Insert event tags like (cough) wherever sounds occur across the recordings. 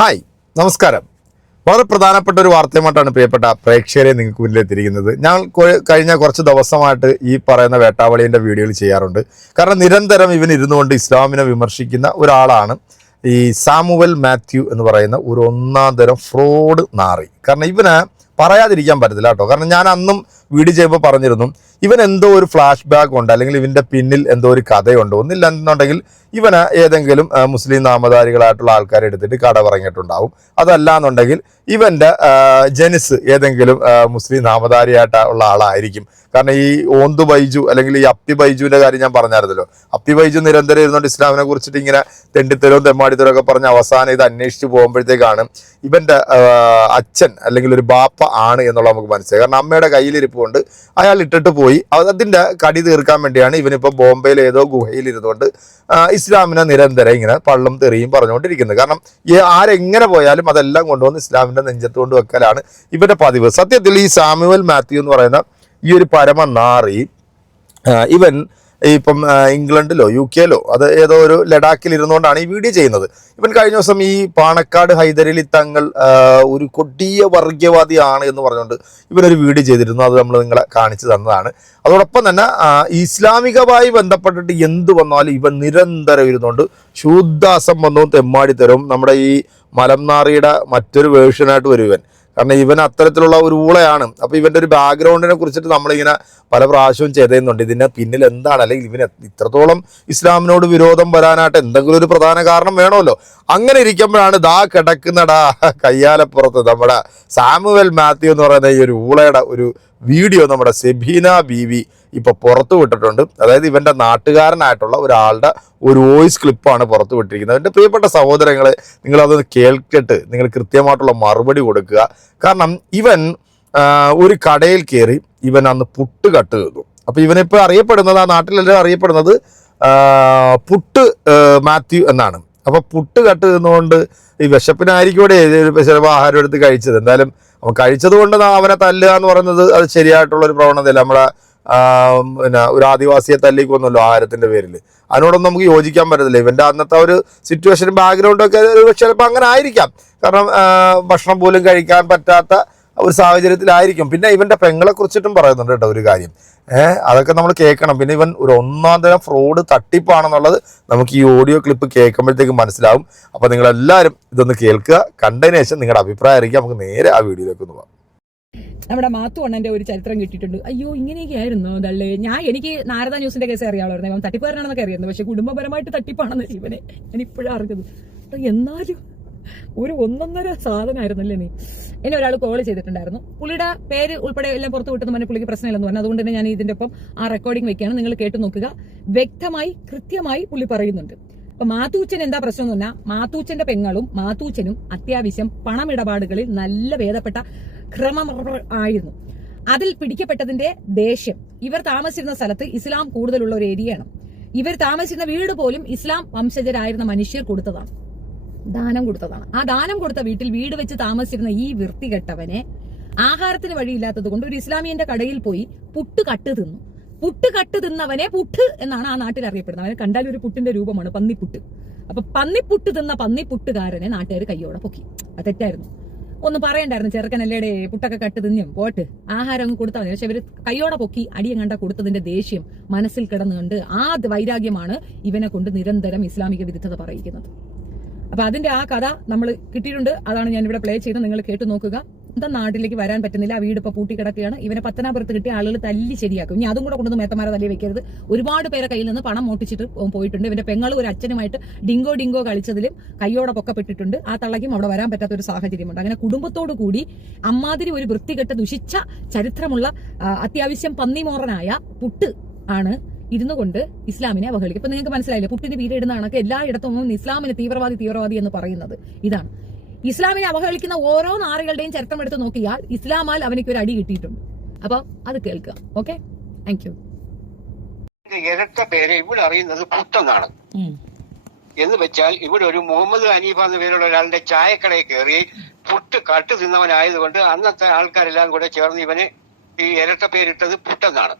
Hi നമസ്കാരം. വളരെ പ്രധാനപ്പെട്ട ഒരു വാർത്തയുമായിട്ടാണ് പ്രിയപ്പെട്ട പ്രേക്ഷകരെ നിങ്ങൾക്ക് മുന്നിലെത്തിയിരിക്കുന്നത്. ഞാൻ കഴിഞ്ഞ കുറച്ച് ദിവസമായിട്ട് ഈ പറയുന്ന വേട്ടാവളിയുടെ വീഡിയോകൾ ചെയ്യാറുണ്ട്. കാരണം നിരന്തരം ഇവൻ ഇരുന്നുകൊണ്ട് ഇസ്ലാമിനെ വിമർശിക്കുന്ന ഒരാളാണ് ഈ സാമുവൽ മാത്യു എന്ന് പറയുന്ന ഒരു ഒന്നാം തരം ഫ്രോഡ് നാറി. കാരണം ഇവന് പറയാതിരിക്കാൻ പറ്റത്തില്ല കേട്ടോ. കാരണം ഞാൻ അന്നും വീഡിയോ ചെയ്യുമ്പോൾ പറഞ്ഞിരുന്നു ഇവൻ എന്തോ ഒരു ഫ്ലാഷ് ബാക്ക് ഉണ്ട് അല്ലെങ്കിൽ ഇവന്റെ പിന്നിൽ എന്തോ ഒരു കഥയുണ്ട് ഒന്നില്ല എന്നുണ്ടെങ്കിൽ ഇവന് ഏതെങ്കിലും മുസ്ലിം നാമധാരികളായിട്ടുള്ള ആൾക്കാരെ എടുത്തിട്ട് കട പറഞ്ഞിട്ടുണ്ടാവും. അതല്ല എന്നുണ്ടെങ്കിൽ ഇവന്റെ ജനിസ് ഏതെങ്കിലും മുസ്ലിം നാമധാരിയായിട്ടുള്ള ആളായിരിക്കും. കാരണം ഈ ഓന്തു ബൈജു അല്ലെങ്കിൽ ഈ അപ്പി ബൈജുവിന്റെ കാര്യം ഞാൻ പറഞ്ഞായിരുന്നല്ലോ. അപ്പി ബൈജു നിരന്തരം ഇരുന്നുകൊണ്ട് ഇസ്ലാമിനെ കുറിച്ചിട്ട് ഇങ്ങനെ തെണ്ടിത്തരവും തെമ്മാടിത്തരവും ഒക്കെ പറഞ്ഞ് അവസാനം ഇത് അന്വേഷിച്ച് പോകുമ്പോഴത്തേക്കാണ് ഇവന്റെ അച്ഛൻ അല്ലെങ്കിൽ ഒരു ബാപ്പ ആണ് എന്നുള്ളത് നമുക്ക് മനസ്സിലായി. കാരണം അമ്മയുടെ കയ്യിലിരിപ്പ് കൊണ്ട് അയാൾ ഇട്ടിട്ട് പോയി. അതിന്റെ കടി തീർക്കാൻ വേണ്ടിയാണ് ഇവനിപ്പോൾ ബോംബെയിൽ ഏതോ ഗുഹയിലിരുന്നുകൊണ്ട് ഇസ്ലാമിനെ നിരന്തരം ഇങ്ങനെ പള്ളും തെറിയും പറഞ്ഞുകൊണ്ടിരിക്കുന്നത്. കാരണം ഈ ആരെങ്ങനെ പോയാലും അതെല്ലാം കൊണ്ടുവന്ന് ഇസ്ലാമിന്റെ നെഞ്ചത്ത് കൊണ്ട് വെക്കലാണ് ഇവരുടെ പതിവ്. സത്യത്തിൽ ഈ സാമുവൽ മാത്യു എന്ന് പറയുന്ന ഈ ഒരു പരമ നാറി ഇവൻ ഇപ്പം ഇംഗ്ലണ്ടിലോ യു കെയിലോ അത് ഏതോ ഒരു ലഡാക്കിൽ ഇരുന്നുകൊണ്ടാണ് ഈ വീഡിയോ ചെയ്യുന്നത്. ഇവൻ കഴിഞ്ഞ ദിവസം ഈ പാണക്കാട് ഹൈദരലി തങ്ങൾ ഒരു കൊടിയ വർഗീയവാദിയാണ് എന്ന് പറഞ്ഞുകൊണ്ട് ഇവനൊരു വീഡിയോ ചെയ്തിരുന്നു. അത് നമ്മൾ നിങ്ങളെ കാണിച്ചു തന്നതാണ്. അതോടൊപ്പം തന്നെ ഇസ്ലാമികമായി ബന്ധപ്പെട്ടിട്ട് എന്ത് വന്നാലും ഇവൻ നിരന്തരം ഇരുന്നുകൊണ്ട് ശൂദ്ധാസം വന്നവും തെമ്മാടി തരും നമ്മുടെ ഈ മലംനാറിയുടെ മറ്റൊരു വേർഷനായിട്ട് വരും ഇവൻ. കാരണം ഇവൻ അത്തരത്തിലുള്ള ഒരു ഊളയാണ്. അപ്പോൾ ഇവന്റെ ഒരു ബാക്ക്ഗ്രൗണ്ടിനെ കുറിച്ചിട്ട് നമ്മളിങ്ങനെ പല പ്രാവശ്യവും ചെയ്തേന്നുണ്ട് ഇതിന്റെ പിന്നിൽ എന്താണ്? അല്ലെങ്കിൽ ഇവന് ഇത്രത്തോളം ഇസ്ലാമിനോട് വിരോധം വരാനായിട്ട് എന്തെങ്കിലും ഒരു പ്രധാന കാരണം വേണമല്ലോ? അങ്ങനെ ഇരിക്കുമ്പോഴാണ് ദാ കിടക്കുന്നടാ കയ്യാലപ്പുറത്ത് നമ്മുടെ സാമുവൽ മാത്യു എന്ന് പറയുന്ന ഈ ഒരു ഊളയുടെ ഒരു വീഡിയോ നമ്മുടെ സെബീന ബീവി ഇപ്പൊ പുറത്തു വിട്ടിട്ടുണ്ട്. അതായത് ഇവന്റെ നാട്ടുകാരനായിട്ടുള്ള ഒരാളുടെ ഒരു വോയിസ് ക്ലിപ്പാണ് പുറത്തു വിട്ടിരിക്കുന്നത്. എന്റെ പ്രിയപ്പെട്ട സഹോദരങ്ങൾ നിങ്ങൾ അതൊന്ന് കേൾക്കിട്ട്. നിങ്ങൾ കൃത്യമായിട്ടുള്ള മറുപടി കൊടുക്കുക. കാരണം ഇവൻ ഒരു കടയിൽ കയറി ഇവൻ അന്ന് പുട്ട് കട്ട് ചെയ്തു. അപ്പൊ ഇവനിപ്പോ അറിയപ്പെടുന്നത് ആ നാട്ടിലെല്ലാം അറിയപ്പെടുന്നത് പുട്ട് മാത്യു എന്നാണ്. അപ്പോൾ പുട്ട് കട്ട് തിന്നുകൊണ്ട് ഈ വിശപ്പിനായിരിക്കും ഇവിടെ ചിലപ്പോൾ ആഹാരം എടുത്ത് കഴിച്ചത്. എന്തായാലും കഴിച്ചത് കൊണ്ട് അവനെ തല്ലുക എന്ന് പറയുന്നത് അത് ശരിയായിട്ടുള്ള ഒരു പ്രവണതയല്ല. നമ്മളെ ആ, പിന്നെ ഒരു ആദിവാസിയെ തല്ലിക്കൊന്നല്ലോ ആഹാരത്തിന്റെ പേരിൽ അതിനോടൊന്നും നമുക്ക് യോജിക്കാൻ പറ്റത്തില്ല. ഇവന്റെ അന്നത്തെ ഒരു സിറ്റുവേഷൻ ബാക്ക്ഗ്രൗണ്ട് ഒക്കെ ഒരു ചിലപ്പോൾ അങ്ങനെ ആയിരിക്കാം. കാരണം ഭക്ഷണം പോലും കഴിക്കാൻ പറ്റാത്ത ഒരു സാഹചര്യത്തിലായിരിക്കും. പിന്നെ ഇവന്റെ പെങ്ങളെ കുറിച്ചിട്ടും പറയുന്നുണ്ട് കേട്ടോ ഒരു കാര്യം. ഏഹ് അതൊക്കെ നമ്മൾ കേൾക്കണം. പിന്നെ ഇവൻ ഒരു ഒന്നാം തരം ഫ്രോഡ് തട്ടിപ്പാണെന്നുള്ളത് നമുക്ക് ഈ ഓഡിയോ ക്ലിപ്പ് കേൾക്കുമ്പോഴത്തേക്ക് മനസ്സിലാവും. അപ്പോൾ നിങ്ങളെല്ലാവരും ഇതൊന്ന് കേൾക്കുക. കണ്ടതിന് ശേഷം നിങ്ങളുടെ അഭിപ്രായം ആയിരിക്കും നമുക്ക് നേരെ ആ വീഡിയോയിലേക്ക് ഒന്ന് പോകാം. നമ്മുടെ മാത്തു അണ്ണന്റെ ഒരു ചരിത്രം കിട്ടിയിട്ടുണ്ട്. അയ്യോ ഇങ്ങനെയൊക്കെ ആയിരുന്നു അതല്ലേ ഞാൻ എനിക്ക് നാരദ ന്യൂസിന്റെ കേസ് അറിയാവുള്ളായിരുന്നു അവൻ തട്ടിപ്പുകാരനാണെന്നൊക്കെ അറിയായിരുന്നു. പക്ഷെ കുടുംബപരമായിട്ട് തട്ടിപ്പാണെന്ന് ജീവനെ ഞാൻ ഇപ്പോഴും അറിഞ്ഞത് എന്നാലും ഒരു ഒന്നൊന്നര സാധനമായിരുന്നല്ലേ നീ? എന്നെ ഒരാൾ കോൾ ചെയ്തിട്ടുണ്ടായിരുന്നു. പുള്ളിയുടെ പേര് ഉൾപ്പെടെ എല്ലാം പുറത്തു വിട്ടെന്ന് പറഞ്ഞ പുള്ളിക്ക് പ്രശ്നമില്ലെന്ന് പറഞ്ഞു. അതുകൊണ്ട് തന്നെ ഞാൻ ഇതിന്റെ ഒപ്പം ആ റെക്കോർഡിംഗ് വെക്കുകയാണ്. നിങ്ങൾ കേട്ടു നോക്കുക. വ്യക്തമായി കൃത്യമായി പുള്ളി പറയുന്നുണ്ട്. അപ്പൊ മാത്തൂച്ചൻ എന്താ പ്രശ്നം എന്ന് പറഞ്ഞാൽ മാത്തൂച്ചന്റെ പെങ്ങളും മാത്തൂച്ചനും അത്യാവശ്യം പണമിടപാടുകളിൽ നല്ല ഭേദപ്പെട്ട ക്രമം ആയിരുന്നു. അതിൽ പിടിക്കപ്പെട്ടതിന്റെ ദേഷ്യം. ഇവർ താമസിച്ചിരുന്ന സ്ഥലത്ത് ഇസ്ലാം കൂടുതലുള്ള ഒരു ഏരിയയാണ്. ഇവർ താമസിച്ചിരുന്ന വീട് പോലും ഇസ്ലാം വംശജരായിരുന്ന മനുഷ്യർ കൊടുത്തതാണ്. ദാനം കൊടുത്തതാണ്. ആ ദാനം കൊടുത്ത വീട്ടിൽ വീട് വെച്ച് താമസിച്ചിരുന്ന ഈ വൃത്തികെട്ടവനെ ആഹാരത്തിന് വഴിയില്ലാത്തത് കൊണ്ട് ഒരു ഇസ്ലാമിയന്റെ കടയിൽ പോയി പുട്ട് കട്ട് തിന്നു. പുട്ട് കട്ട് തിന്നവനെ പുട്ട് എന്നാണ് ആ നാട്ടിൽ അറിയപ്പെടുന്നത്. അവനെ കണ്ടാൽ ഒരു പുട്ടിന്റെ രൂപമാണ് പന്നിപ്പുട്ട്. അപ്പൊ പന്നിപ്പുട്ട് തിന്ന പന്നിപ്പുട്ടുകാരനെ നാട്ടുകാർ കയ്യോടെ പൊക്കി. അത് തെറ്റായിരുന്നു. ഒന്നും പറയണ്ടായിരുന്നു ചെറുക്കനല്ലേടെ പുട്ടൊക്കെ കട്ട് തിന്നും. പോട്ട്. ആഹാരം അങ്ങ് കൊടുത്താൽ മതി. പക്ഷെ ഇവർ കയ്യോടെ പൊക്കി അടിയും കണ്ട കൊടുത്തതിന്റെ ദേഷ്യം മനസ്സിൽ കിടന്നുകൊണ്ട് ആ വൈരാഗ്യമാണ് ഇവനെ കൊണ്ട് നിരന്തരം ഇസ്ലാമിക വിരുദ്ധത പറയിക്കുന്നത്. അപ്പൊ അതിന്റെ ആ കഥ നമ്മൾ കിട്ടിയിട്ടുണ്ട്. അതാണ് ഞാൻ ഇവിടെ പ്ലേ ചെയ്ത് നിങ്ങൾ കേട്ടു നോക്കുക. എന്താ നാട്ടിലേക്ക് വരാൻ പറ്റുന്നില്ല. ആ വീട് ഇപ്പൊ പൂട്ടി കിടക്കുകയാണ് ഇവനെ പത്തനാപുരത്ത് കിട്ടിയ ആളുകൾ തല്ലി ശരിയാക്കും. ഇനി അതും കൂടെ കൊണ്ടുവന്ന് മേത്തമാരെ തല്ലി വെക്കരുത്. ഒരുപാട് പേരെ കയ്യിൽ നിന്ന് പണം മോട്ടിച്ചിട്ട് പോയിട്ടുണ്ട്. ഇവന്റെ പെങ്ങളും ഒരു അച്ഛനുമായിട്ട് ഡിങ്കോ ഡിങ്കോ കളിച്ചതിലും കയ്യോടെ പൊക്കപ്പെട്ടിട്ടുണ്ട് ആ തള്ളയ്ക്കും അവിടെ വരാൻ പറ്റാത്ത ഒരു സാഹചര്യമുണ്ട്. അങ്ങനെ കുടുംബത്തോടു കൂടി അമ്മാതിരി ഒരു വൃത്തികെട്ട ദുഷിച്ച ചരിത്രമുള്ള അത്യാവശ്യം പന്നിമോറനായ പുട്ട് ആണ് ഇരുന്നു കൊണ്ട് ഇസ്ലാമിനെ അവഹേളിക്കും ഇപ്പൊ നിങ്ങൾക്ക് മനസ്സിലായില്ലേ? പുട്ടിന് പീരിടുന്ന കണക്ക് എല്ലായിടത്തും ഇസ്ലാമിന് തീവ്രവാദി തീവ്രവാദി എന്ന് പറയുന്നത്. ഇതാണ്. ഇസ്ലാമിനെ അവഹേളിക്കുന്ന ഓരോ നാറികളുടെയും ചരിത്രം എടുത്ത് നോക്കിയാൽ ഇസ്ലാമാൽ അവനിക്ക് ഒരു അടി കിട്ടിയിട്ടുണ്ട്. അപ്പം അത് കേൾക്കുക. ഓക്കെ താങ്ക് യു ഇരട്ട പേര് ഇവിടെ അറിയുന്നത് പുട്ടെന്നാണ് എന്ന് വെച്ചാൽ ഇവിടെ ഒരു മുഹമ്മദ് ഹനീഫ എന്ന പേരുള്ള ഒരാളുടെ ചായക്കടയിൽ കയറി പുട്ട് കട്ട് തിന്നവനായതുകൊണ്ട് അന്നത്തെ ആൾക്കാരെല്ലാം കൂടെ ചേർന്ന് ഇവന് ഈ ഇരട്ട പേരിട്ടത് പുട്ടെന്നാണ്.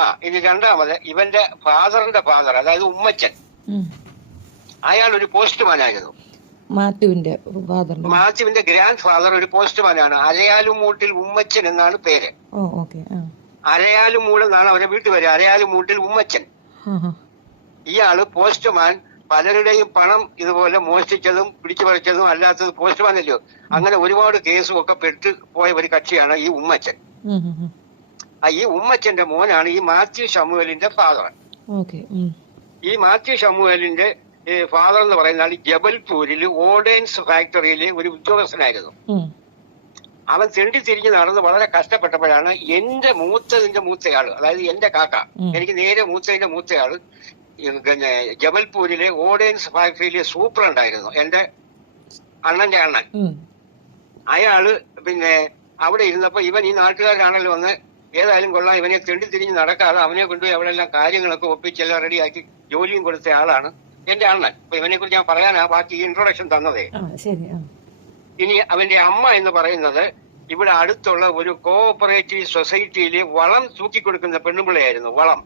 ആ ഇനി രണ്ടാമത് ഇവന്റെ ഫാദറിന്റെ ഫാദർ അതായത് ഉമ്മച്ചൻ. അയാൾ ഒരു പോസ്റ്റ്മാൻ ആയിരുന്നു. മാത്യുവിന്റെ ഫാദർ മാത്യുവിന്റെ ഗ്രാൻഡ് ഫാദർ ഒരു പോസ്റ്റ്മാനാണ് അരയാലുമൂട്ടിൽ ഉമ്മച്ചൻ എന്നാണ് പേര്. ഓ ഓക്കെ അരയാലുമൂട് എന്നാണ് അവരുടെ വീട്ടുപേര് അരയാലുമൂട്ടിൽ ഉമ്മച്ചൻ. ഇയാൾ പോസ്റ്റ്മാൻ പലരുടെയും പണം ഇതുപോലെ മോഷ്ടിച്ചതും പിടിച്ചു പറിച്ചതും അല്ലാത്തത് പോസ്റ്റ്മാൻ അല്ലയോ അങ്ങനെ ഒരുപാട് കേസും ഒക്കെ പെട്ട് പോയ ഒരു കക്ഷിയാണ് ഈ ഉമ്മച്ചൻ. ഈ ഉമ്മച്ചന്റെ മോനാണ് ഈ മാത്യു ഷമുവലിന്റെ ഫാദർ ഈ മാത്യു ഷമുവലിന്റെ ഫാദർ എന്ന് പറയുന്ന ആൾ ജബൽപൂരിൽ ഓർഡൻസ് ഫാക്ടറിയിൽ ഒരു ഉദ്യോഗസ്ഥനായിരുന്നു. അവൻ തെണ്ടി തിരിഞ്ഞ് നടന്ന് വളരെ കഷ്ടപ്പെട്ടപ്പോഴാണ് എന്റെ മൂത്തതിന്റെ മൂത്തയാൾ അതായത് എന്റെ കാക്ക എനിക്ക് നേരെ മൂത്തതിന്റെ മൂത്തയാൾ പിന്നെ ജബൽപൂരിലെ ഓർഡൻസ് ഫാക്ടറിയിലെ സൂപ്രണ്ടായിരുന്നു എന്റെ അണ്ണന്റെ അണ്ണൻ. അയാൾ പിന്നെ അവിടെ ഇരുന്നപ്പോ ഇവൻ ഈ നാട്ടുകാരാണല്ലോ വന്ന് ഏതായാലും കൊള്ളാം ഇവനെ തെണ്ടി തിരിഞ്ഞ് നടക്കാതെ അവനെ കൊണ്ടുപോയി അവിടെ എല്ലാം കാര്യങ്ങളൊക്കെ ഒപ്പിച്ചെല്ലാം റെഡിയാക്കി ജോലിയും കൊടുത്ത ആളാണ്. എന്റെ അണ്ണൻ അപ്പൊ ഇവനെ കുറിച്ച് ഞാൻ പറയാനാ ബാക്കി ഇൻട്രൊഡക്ഷൻ തന്നതേ. ഇനി അവന്റെ അമ്മ എന്ന് പറയുന്നത് ഇവിടെ അടുത്തുള്ള ഒരു കോഓപ്പറേറ്റീവ് സൊസൈറ്റിയിൽ വളം തൂക്കിക്കൊടുക്കുന്ന പെണ്ണുപിള്ളയായിരുന്നു വളം.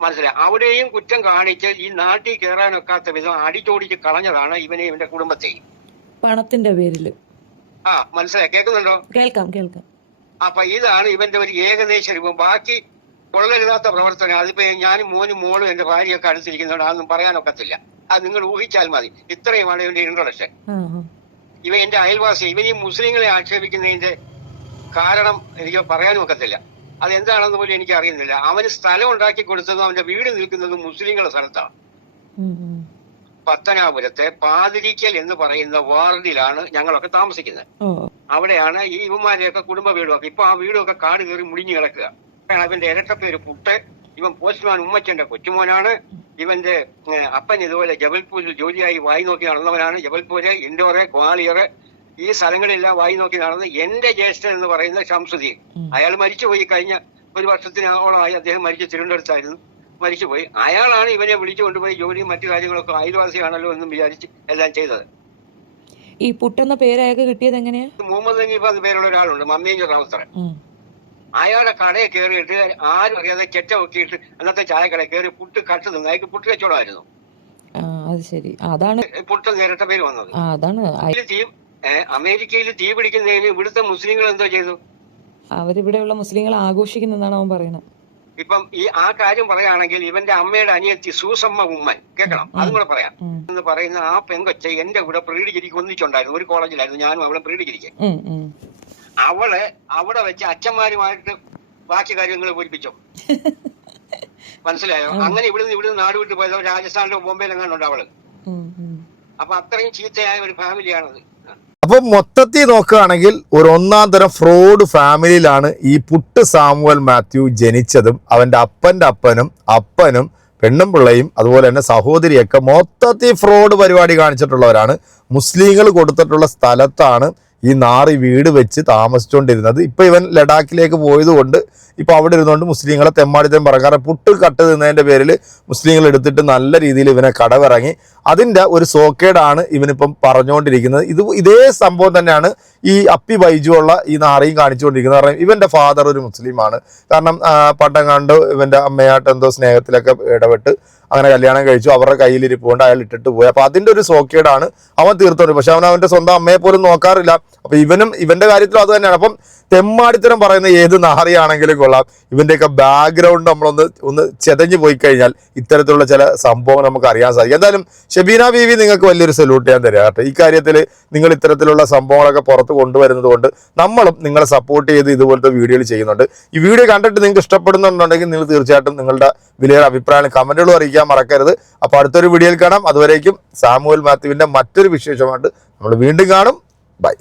മനസ്സിലായി? അവിടെയും കുറ്റം കാണിച്ച് ഈ നാട്ടിൽ കയറാനൊക്കാത്ത വിധം അടിച്ചോടിച്ച് കളഞ്ഞതാണ് ഇവനെ ഇവന്റെ കുടുംബത്തെയും പണത്തിന്റെ പേരിൽ ആ മനസ്സിലായി? കേൾക്കുന്നുണ്ടോ? കേൾക്കാം കേൾക്കാം. അപ്പൊ ഇതാണ് ഇവന്റെ ഒരു ഏകദേശ രൂപം. ബാക്കി കൊള്ളരുതാത്ത പ്രവർത്തനം. അതിപ്പോ ഞാനും മോനും മോളും എന്റെ ഭാര്യയൊക്കെ അടുത്തിരിക്കുന്നുണ്ട് അതൊന്നും പറയാനൊക്കത്തില്ല. അത് നിങ്ങൾ ഊഹിച്ചാൽ മതി. ഇത്രയുമാണ് ഇവന്റെ ഇൻട്രൊഡക്ഷൻ. ഇവ എന്റെ അയൽവാസി. ഇവൻ ഈ മുസ്ലിങ്ങളെ ആക്ഷേപിക്കുന്നതിന്റെ കാരണം എനിക്ക് പറയാനും ഒക്കത്തില്ല. അത് എന്താണെന്ന് പോലും എനിക്ക് അറിയുന്നില്ല. അവന് സ്ഥലം ഉണ്ടാക്കി കൊടുത്തതും അവന്റെ വീട് നിൽക്കുന്നതും മുസ്ലിങ്ങളുടെ സ്ഥലത്താണ്. പത്തനാപുരത്തെ പാതിരിക്കൽ എന്ന് പറയുന്ന വാർഡിലാണ് ഞങ്ങളൊക്കെ താമസിക്കുന്നത്. അവിടെയാണ് ഈ ഇവന്മാരെയൊക്കെ കുടുംബ വീടുമൊക്കെ. ഇപ്പൊ ആ വീടൊക്കെ കാട് കയറി മുടിഞ്ഞു കിടക്കുക. അവന്റെ ഇരട്ട പേര് പുട്ട്. ഇവൻ പോസ്റ്റ്മാൻ ഉമ്മച്ചന്റെ കൊച്ചുമോനാണ്. ഇവന്റെ അപ്പൻ ഇതുപോലെ ജബൽപൂരിൽ ജോലിയായി വായി നോക്കി നടന്നവനാണ്. ജബൽപൂര് ഇൻഡോറ് ഗ്വാളിയർ. ഈ സ്ഥലങ്ങളെല്ലാം വായി നോക്കി നടന്ന് എന്റെ ജ്യേഷ്ഠൻ എന്ന് പറയുന്ന ഷംസുദ്ദീൻ. അയാൾ മരിച്ചുപോയി കഴിഞ്ഞ ഒരു വർഷത്തിനോളമായി അദ്ദേഹം മരിച്ചു തിരുവനന്തപുരത്തായിരുന്നു. മരിച്ചുപോയി. അയാളാണ് ഇവനെ വിളിച്ചു കൊണ്ടുപോയി ജോലിയും മറ്റു കാര്യങ്ങളൊക്കെ അയൽവാസിയാണല്ലോ എന്നും വിചാരിച്ച് എല്ലാം ചെയ്തത്. ഈ പുട്ടെന്ന പേര് അയാൾക്ക് കിട്ടിയത് എങ്ങനെയാ? മുഹമ്മദ് അനീഫ് എന്ന പേരുള്ള ഒരാളുണ്ട് മമ്മീന്റെ റാവുത്തറ ഉം. അയാളുടെ കടയിൽ കയറിയിട്ട് ആരും അറിയാതെ കെറ്റ വെക്കിയിട്ട് അന്നത്തെ ചായക്കട കയറി പുട്ട് കട്ട് നിന്ന് അയാൾക്ക് പുട്ട് കച്ചവടമായിരുന്നു. അത് ശരി. അതാണ് പുട്ട് നേരിട്ട പേര് വന്നത്. അതാണ്. അമേരിക്കയിൽ തീ പിടിക്കുന്നതിന് ഇവിടുത്തെ മുസ്ലിങ്ങൾ എന്തോ ചെയ്തു? അവരിവിടെയുള്ള മുസ്ലിങ്ങൾ ആഘോഷിക്കുന്നെന്നാണ് അവൻ പറയുന്നത്. ഇപ്പം ഈ ആ കാര്യം പറയുകയാണെങ്കിൽ ഇവന്റെ അമ്മയുടെ അനിയത്തി സൂസമ്മ ഉമ്മൻ കേൾക്കണം? അതും കൂടെ പറയാം. എന്ന് പറയുന്ന ആ പെങ്കൊച്ച എന്റെ കൂടെ പ്രീഡിഗിരിക്ക് ഒന്നിച്ചുണ്ടായിരുന്നു. ഒരു കോളേജിലായിരുന്നു. ഞാനും അവിടെ പ്രീഡിഗിരിക്ക്. ഉം, ഉം. അവൾ അവിടെ വെച്ച് അച്ഛന്മാരുമായിട്ട് ബാക്കി കാര്യങ്ങൾ പൂരിപ്പിച്ചു? (laughs) മനസ്സിലായോ? അങ്ങനെ ഇവിടുന്ന് ഇവിടുന്ന് നാട് വിട്ട് പോയത് രാജസ്ഥാനിലോ ബോംബെയിലോ എങ്ങാണ്ട് അവൾ. അപ്പൊ അത്രയും ചീത്തയായ ഒരു ഫാമിലിയാണത്. അപ്പൊ മൊത്തത്തിൽ നോക്കുകയാണെങ്കിൽ ഒരു ഒന്നാം തരം ഫ്രോഡ് ഫാമിലിയിലാണ് ഈ പുട്ട് സാമുവൽ മാത്യു ജനിച്ചതും അവന്റെ അപ്പന്റെ അപ്പനും അപ്പനും പെണ്ണും പിള്ളയും അതുപോലെ തന്നെ സഹോദരിയൊക്കെ മൊത്തത്തിൽ ഫ്രോഡ് പരിപാടി കാണിച്ചിട്ടുള്ളവരാണ്. മുസ്ലിങ്ങൾ കൊടുത്തിട്ടുള്ള സ്ഥലത്താണ് ഈ നാറി വീട് വെച്ച് താമസിച്ചുകൊണ്ടിരുന്നത് ഇപ്പൊ ഇവൻ ലഡാക്കിലേക്ക് പോയതുകൊണ്ട് കൊണ്ട് ഇപ്പൊ അവിടെ ഇരുന്നുകൊണ്ട് മുസ്ലിങ്ങളെ തെമ്മാടിത്തം പറയും കാരണം പുട്ട് കട്ട് തിന്നതിന്റെ പേരിൽ മുസ്ലിങ്ങൾ എടുത്തിട്ട് നല്ല രീതിയിൽ ഇവനെ കടവിറങ്ങി. അതിന്റെ ഒരു സോക്കേടാണ് ഇവനിപ്പം പറഞ്ഞുകൊണ്ടിരിക്കുന്നത് ഇത് ഇതേ സംഭവം തന്നെയാണ് ഈ അപ്പി ബൈജു ഉള്ള ഈ നാറിയും കാണിച്ചുകൊണ്ടിരിക്കുന്നത്. കാരണം ഇവന്റെ ഫാദർ ഒരു മുസ്ലിമാണ്. കാരണം പട്ടം കണ്ട് ഇവന്റെ അമ്മയായിട്ട് എന്തോ സ്നേഹത്തിലൊക്കെ ഇടപെട്ട് അങ്ങനെ കല്യാണം കഴിച്ചു അവരുടെ കയ്യിലിരിപ്പ് കൊണ്ട് അയാൾ ഇട്ടിട്ട് പോയി. അപ്പൊ അതിന്റെ ഒരു സോക്കേടാണ് അവൻ തീർത്തോണ്ട്. പക്ഷെ അവൻ അവന്റെ സ്വന്തം അമ്മയെ പോലും നോക്കാറില്ല. അപ്പൊ ഇവനും ഇവന്റെ കാര്യത്തിലും അത് തന്നെയാണ്. അപ്പം തെമ്മാടിത്തരം പറയുന്ന ഏത് നാറിയാണെങ്കിലും കൊള്ളാം. ഇവന്റെയൊക്കെ ബാക്ക്ഗ്രൗണ്ട് നമ്മളൊന്ന് ഒന്ന് ചെതഞ്ഞു പോയി കഴിഞ്ഞാൽ ഇത്തരത്തിലുള്ള ചില സംഭവങ്ങൾ നമുക്ക് അറിയാൻ സാധിക്കും. എന്തായാലും ഷബീന ബീവി നിങ്ങൾക്ക് വലിയൊരു സല്യൂട്ട് ചെയ്യാൻ തരാം. കേട്ടോ ഈ കാര്യത്തിൽ നിങ്ങൾ ഇത്തരത്തിലുള്ള സംഭവങ്ങളൊക്കെ പുറത്ത് കൊണ്ടുവരുന്നത് കൊണ്ട് നമ്മളും നിങ്ങളെ സപ്പോർട്ട് ചെയ്ത് ഇതുപോലത്തെ വീഡിയോകൾ ചെയ്യുന്നുണ്ട്. ഈ വീഡിയോ കണ്ടിട്ട് നിങ്ങൾക്ക് ഇഷ്ടപ്പെടുന്നുണ്ടെങ്കിൽ നിങ്ങൾ തീർച്ചയായിട്ടും നിങ്ങളുടെ വിലയുടെ അഭിപ്രായങ്ങൾ കമന്റുകളും അറിയിക്കാൻ മറക്കരുത്. അപ്പോൾ അടുത്തൊരു വീഡിയോയിൽ കാണാം. അതുവരേക്കും സാമുവൽ മാത്യുവിന്റെ മറ്റൊരു വിശേഷമായിട്ട് നമ്മൾ വീണ്ടും കാണും. ബൈ.